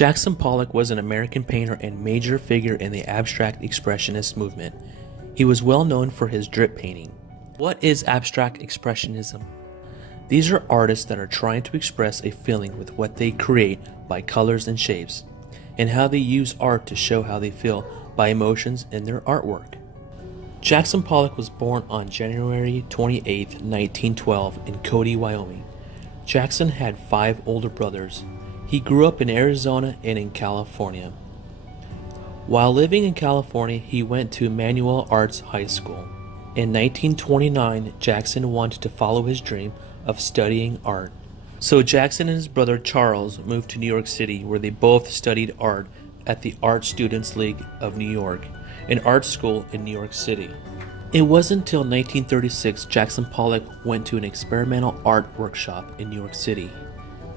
Jackson Pollock was an American painter and major figure in the abstract expressionist movement. He was well known for his drip painting. What is abstract expressionism? These are artists that are trying to express a feeling with what they create by colors and shapes, and how they use art to show how they feel by emotions in their artwork. Jackson Pollock was born on January 28, 1912 in Cody, Wyoming. Jackson had 5 older brothers. He grew up in Arizona and in California. While living in California, he went to Manual Arts High School. In 1929, Jackson wanted to follow his dream of studying art. So Jackson and his brother Charles moved to New York City, where they both studied art at the Art Students League of New York, an art school in New York City. It wasn't until 1936 Jackson Pollock went to an experimental art workshop in New York City.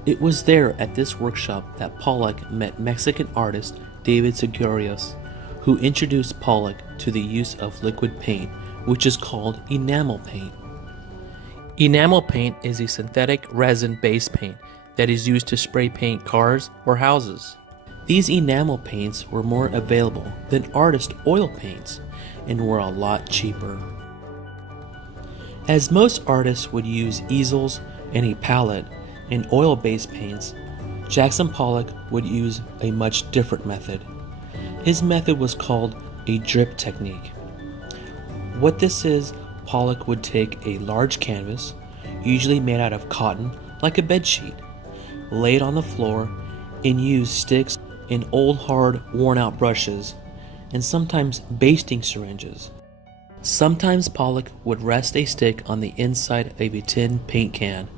It was there at this workshop that Pollock met Mexican artist David Segurios, who introduced Pollock to the use of liquid paint, which is called enamel paint. Enamel paint is a synthetic resin-based paint that is used to spray paint cars or houses. These enamel paints were more available than artist oil paints and were a lot cheaper. As most artists would use easels and a palette and oil-based paints, Jackson Pollock would use a much different method. His method was called a drip technique. What this is, Pollock would take a large canvas, usually made out of cotton like a bed sheet, lay it on the floor, and use sticks and old hard worn-out brushes, and sometimes basting syringes. Sometimes Pollock would rest a stick on the inside of a tin paint can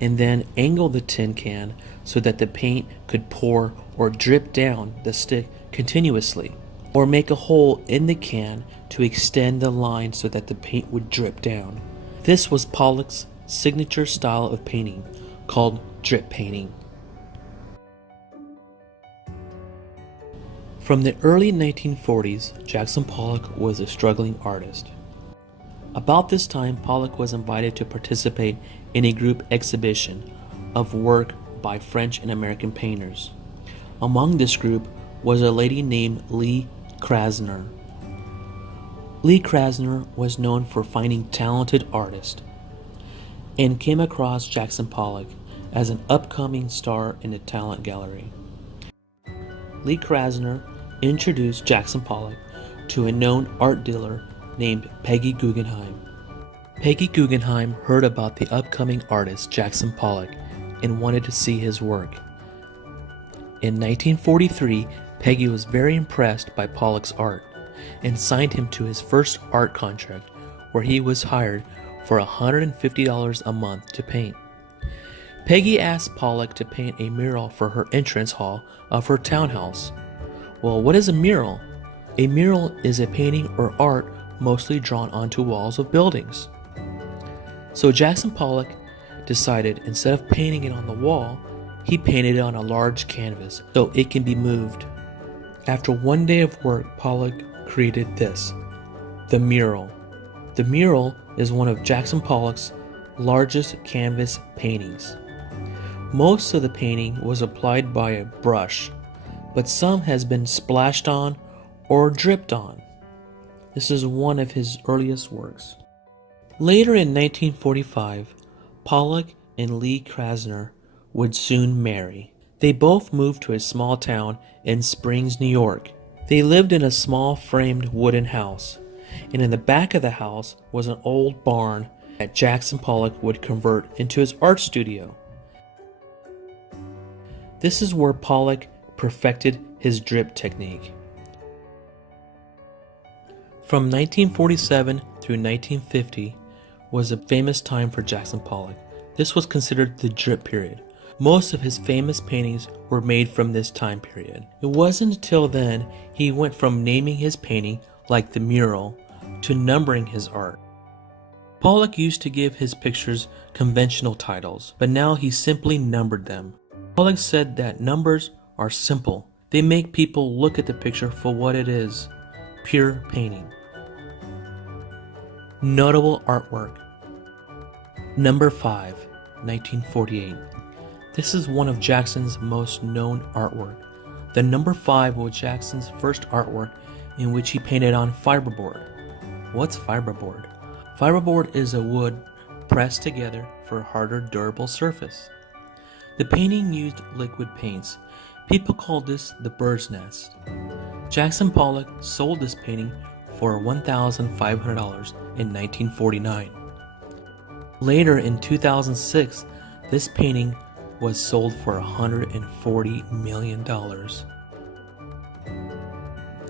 and then angle the tin can so that the paint could pour or drip down the stick continuously, or make a hole in the can to extend the line so that the paint would drip down. This was Pollock's signature style of painting, called drip painting. From the early 1940s, Jackson Pollock was a struggling artist. About this time, Pollock was invited to participate in a group exhibition of work by French and American painters. Among this group was a lady named Lee Krasner. Lee Krasner was known for finding talented artists and came across Jackson Pollock as an upcoming star in the talent gallery. Lee Krasner introduced Jackson Pollock to a known art dealer named Peggy Guggenheim. Peggy Guggenheim heard about the upcoming artist Jackson Pollock and wanted to see his work. In 1943, Peggy was very impressed by Pollock's art and signed him to his first art contract, where he was hired for $150 a month to paint. Peggy asked Pollock to paint a mural for her entrance hall of her townhouse. Well, what is a mural? A mural is a painting or art mostly drawn onto walls of buildings. So Jackson Pollock decided, instead of painting it on the wall, he painted it on a large canvas so it can be moved. After one day of work, Pollock created this, the mural. The mural is one of Jackson Pollock's largest canvas paintings. Most of the painting was applied by a brush, but some has been splashed on or dripped on. This is one of his earliest works. Later in 1945, Pollock and Lee Krasner would soon marry. They both moved to a small town in Springs, New York. They lived in a small framed wooden house, and in the back of the house was an old barn that Jackson Pollock would convert into his art studio. This is where Pollock perfected his drip technique. From 1947 through 1950 was a famous time for Jackson Pollock. This was considered the drip period. Most of his famous paintings were made from this time period. It wasn't until then he went from naming his painting, like the mural, to numbering his art. Pollock used to give his pictures conventional titles, but now he simply numbered them. Pollock said that numbers are simple. They make people look at the picture for what it is, pure painting. Notable artwork. Number 5, 1948. This is one of Jackson's most known artwork, The number 5 was Jackson's first artwork in which he painted on fiberboard. What's fiberboard? Fiberboard is a wood pressed together for a harder, durable surface. The painting used liquid paints. People called this the bird's nest. Jackson Pollock sold this painting for $1,500 in 1949. Later in 2006, this painting was sold for $140 million.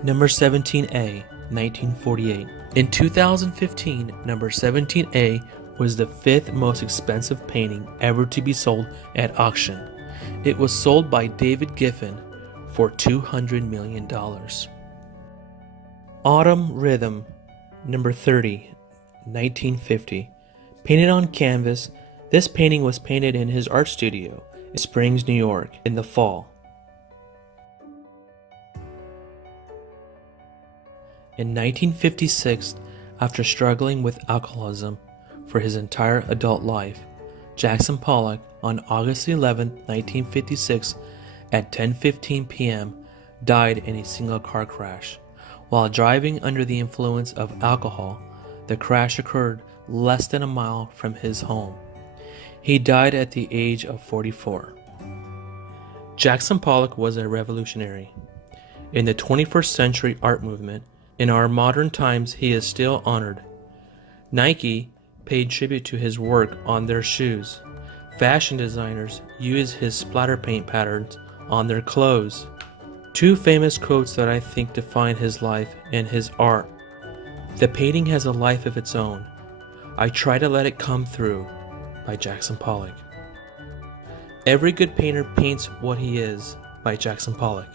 Number 17A, 1948. In 2015, number 17A was the 5th most expensive painting ever to be sold at auction. It was sold by David Giffen for $200 million. Autumn Rhythm, number 30, 1950. Painted on canvas, this painting was painted in his art studio in Springs, New York, in the fall. In 1956, after struggling with alcoholism for his entire adult life, Jackson Pollock, on August 11, 1956, at 10:15 p.m., died in a single car crash. While driving under the influence of alcohol, the crash occurred less than a mile from his home. He died at the age of 44. Jackson Pollock was a revolutionary. In the 21st century art movement, in our modern times, he is still honored. Nike paid tribute to his work on their shoes. Fashion designers use his splatter paint patterns on their clothes. Two famous quotes that I think define his life and his art. The painting has a life of its own. I try to let it come through, by Jackson Pollock. Every good painter paints what he is, by Jackson Pollock.